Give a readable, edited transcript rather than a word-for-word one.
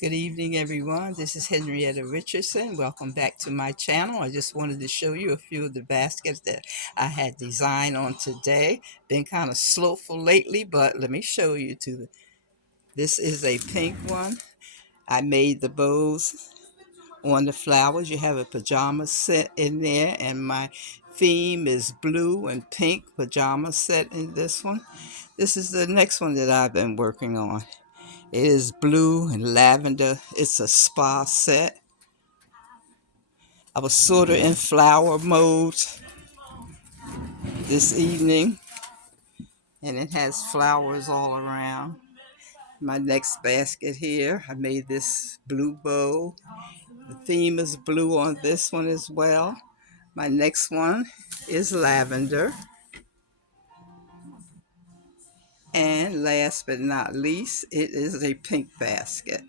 Good evening, everyone. This is Henrietta Richardson. Welcome back to my channel. I just wanted to show you a few of the baskets that I had designed on today. Been kind of slowful lately, but let me show you to. This is a pink one. I made the bows on the flowers. You have a pajama set in there, and my theme is blue and pink pajama set in this one. This is the next one that I've been working on. It is blue and lavender. It's a spa set. I was sort of in flower mode this evening, and it has flowers all around. My next basket here, I made this blue bow. The theme is blue on this one as well. My next one is lavender. And last but not least, it is a pink basket.